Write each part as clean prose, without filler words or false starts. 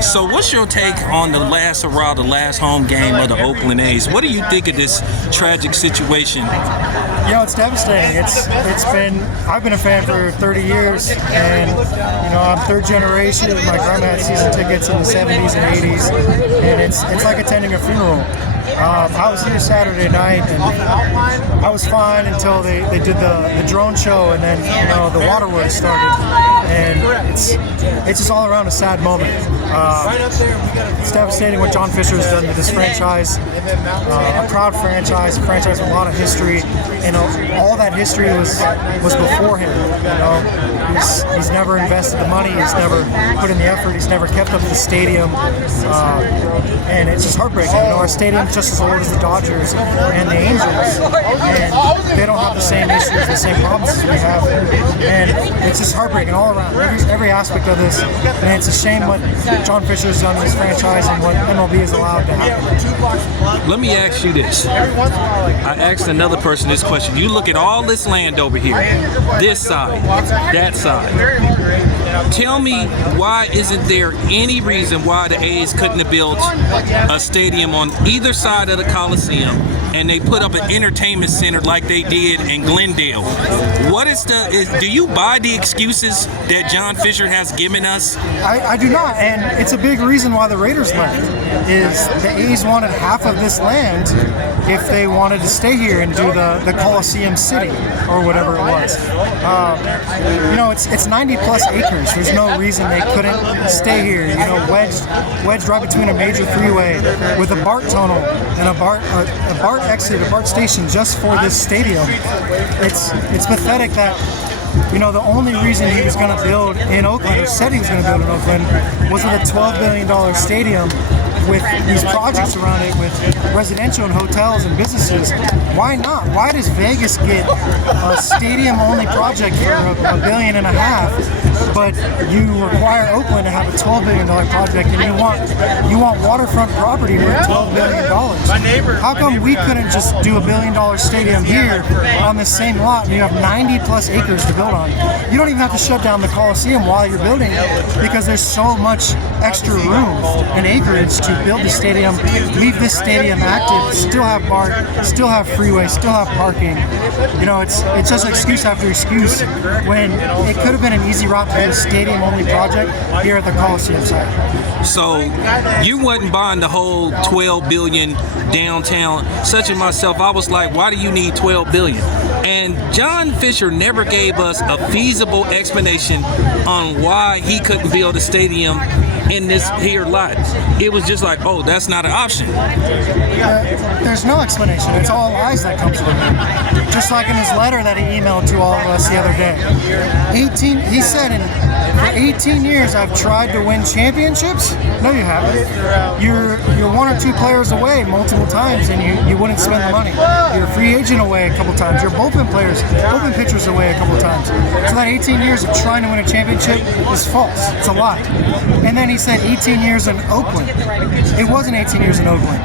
So what's your take on the last home game of the Oakland A's? What do you think of this tragic situation? It's devastating. I've been a fan for 30 years, and I'm third generation. My grandma had season tickets in the 70s and 80s, and it's like attending a funeral. I was here Saturday night, and I was fine until they did the drone show, and then the waterworks started, and it's just all around a sad moment. It's devastating what John Fisher has done to this franchise, a proud franchise, a franchise with a lot of history, and all that history was before him. He's never invested the money, he's never put in the effort, he's never kept up the stadium, and it's just heartbreaking. Our stadium's just as old as the Dodgers and the Angels, and they don't have the same issues, the same problems as we have, and it's just heartbreaking all around, every aspect of this, and it's a shame what John Fisher has done to this franchise and what MLB has allowed to happen. Let me ask you this. I asked another person this question. You look at all this land over here, this side, that side. Tell me, why isn't there any reason why the A's couldn't have built a stadium on either side of the Coliseum and they put up an entertainment center like they did in Glendale? Do you buy the excuses that John Fisher has given us? I do not, and it's a big reason why the Raiders left, is the A's wanted half of this land if they wanted to stay here and do the Coliseum City or whatever it was. It's 90 plus acres. There's no reason they couldn't stay here. Wedged right between a major freeway with a BART tunnel and a BART exit, a BART station just for this stadium. It's pathetic that the only reason he was going to build in Oakland, or said he was going to build in Oakland, was with a $12 billion stadium with these projects around it, with residential and hotels and businesses. Why not? Why does Vegas get a stadium-only project for $1.5 billion, but you require Oakland to have a $12 billion project, and you want waterfront property worth $12 billion? How come we couldn't just do $1 billion stadium here on the same lot, and you have 90 plus acres to build on? You don't even have to shut down the Coliseum while you're building it, because there's so much extra room and acreage to build the stadium, leave this stadium active, still have BART, still have freeway, still have parking. It's just excuse after excuse when it could have been an easy route to do a stadium-only project here at the Coliseum site. So you wasn't buying the whole $12 billion downtown. Such as myself, I was like, why do you need $12 billion? And John Fisher never gave us a feasible explanation on why he couldn't build a stadium in this here lot. It was just like, oh, that's not an option. There's no explanation. It's all lies that comes from him. Just like in his letter that he emailed to all of us the other day. He said, for 18 years I've tried to win championships. No, you haven't. You're one or two players away multiple times, and you wouldn't spend the money. You're a free agent away a couple times. You're bullpen pitchers away a couple times. So that 18 years of trying to win a championship is false. It's a lie. And then he said 18 years in Oakland. It wasn't 18 years in Oakland.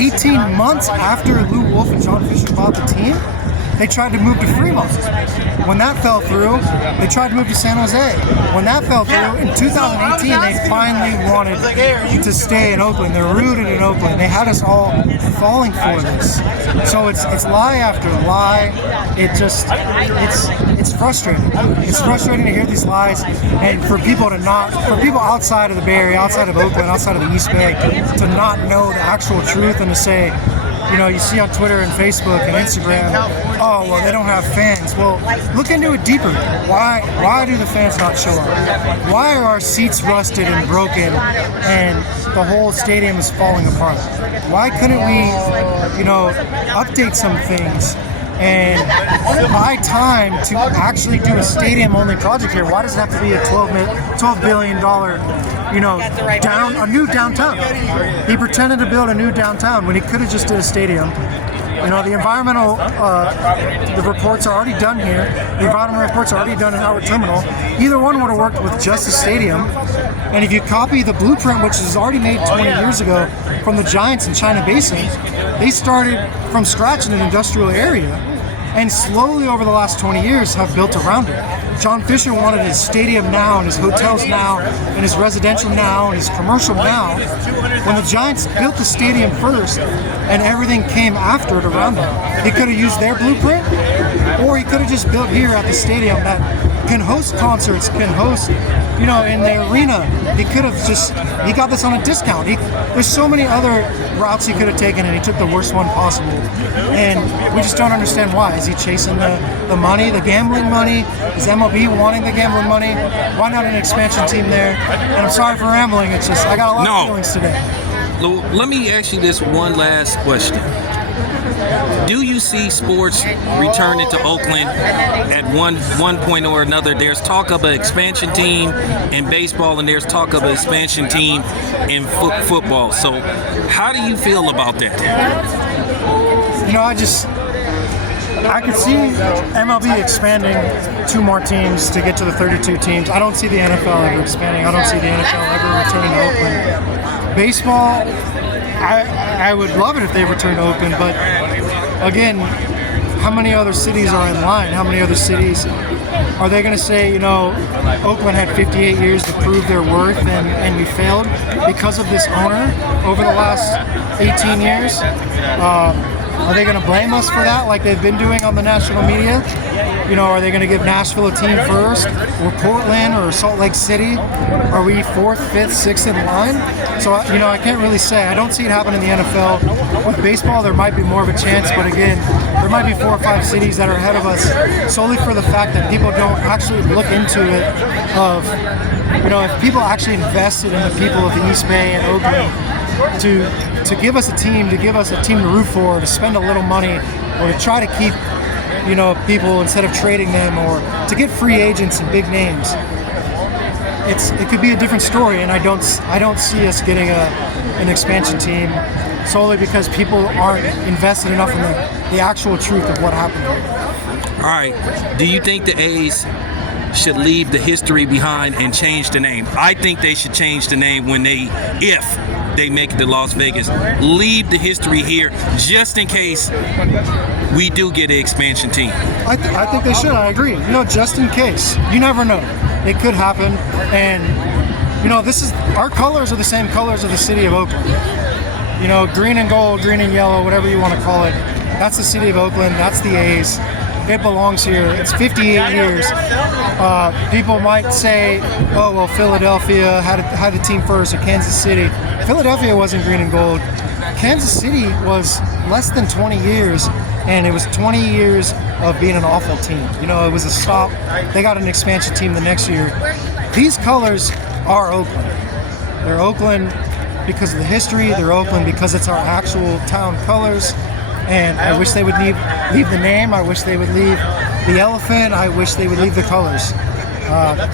18 months after Lou Wolf and John Fisher bought the team, they tried to move to Fremont. When that fell through, they tried to move to San Jose. When that fell through, in 2018, they finally wanted to stay in Oakland. They're rooted in Oakland. They had us all falling for this. So it's lie after lie. It's frustrating. It's frustrating to hear these lies, and for people outside of the Bay Area, outside of Oakland, outside of the East Bay, to not know the actual truth and to say, you see on Twitter and Facebook and Instagram, oh, well, they don't have fans. Well, look into it deeper. Why do the fans not show up? Why are our seats rusted and broken and the whole stadium is falling apart? Why couldn't we, update some things and buy time to actually do a stadium-only project here? Why does it have to be a $12 billion, a new downtown? He pretended to build a new downtown when he could have just did a stadium. The environmental the reports are already done here. The environmental reports are already done in Howard Terminal. Either one would have worked with just a stadium. And if you copy the blueprint, which was already made 20 years ago from the Giants in China Basin, they started from scratch in an industrial area. and slowly over the last 20 years have built around it. John Fisher wanted his stadium now, and his hotels now, and his residential now, and his commercial now. When the Giants built the stadium first, and everything came after it around him, he could have used their blueprint, or he could have just built here at the stadium that can host concerts, can host, in the arena. He could have he got this on a discount. There's so many other routes he could have taken, and he took the worst one possible. And we just don't understand why. Is he chasing the money, the gambling money? Is MLB wanting the gambling money? Why not an expansion team there? And I'm sorry for rambling. It's just, I got a lot of feelings today. Let me ask you this one last question. Do you see sports returning to Oakland at one point or another? There's talk of an expansion team in baseball, and there's talk of an expansion team in football. So how do you feel about that? I could see MLB expanding 2 more teams to get to the 32 teams. I don't see the NFL ever expanding. I don't see the NFL ever returning to Oakland. Baseball, I would love it if they returned to Oakland, but again, how many other cities are in line? How many other cities are they going to say, Oakland had 58 years to prove their worth and we failed because of this owner over the last 18 years? Are they going to blame us for that like they've been doing on the national media? Are they going to give Nashville a team first, or Portland, or Salt Lake City? Are we 4th, 5th, 6th in line? So, I can't really say. I don't see it happen in the NFL. With baseball, there might be more of a chance, but again, there might be 4 or 5 cities that are ahead of us solely for the fact that people don't actually look into it if people actually invested in the people of the East Bay and Oakland to give us a team, to root for, to spend a little money, or to try to keep people instead of trading them, or to get free agents and big names. It could be a different story, and I don't see us getting an expansion team solely because people aren't invested enough in the actual truth of what happened here. All right. Do you think the A's should leave the history behind and change the name? I think they should change the name if they make it to Las Vegas. Leave the history here just in case we do get an expansion team. I think they should. I agree. Just in case. You never know. It could happen. And, our colors are the same colors of the city of Oakland. Green and gold, green and yellow, whatever you want to call it. That's the city of Oakland. That's the A's. It belongs here. It's 58 years. People might say, oh, well, Philadelphia had the team first, or Kansas City. Philadelphia wasn't green and gold. Kansas City was less than 20 years, and it was 20 years of being an awful team. It was a stop. They got an expansion team the next year. These colors are Oakland. They're Oakland because of the history. They're Oakland because it's our actual town colors. And I wish they would leave the name. I wish they would leave the elephant. I wish they would leave the colors,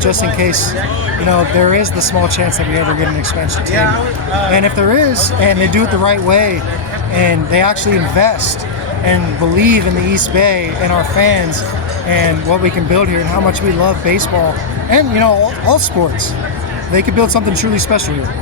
just in case, there is the small chance that we ever get an expansion team. And if there is, and they do it the right way, and they actually invest and believe in the East Bay and our fans and what we can build here and how much we love baseball and, all sports, they could build something truly special here.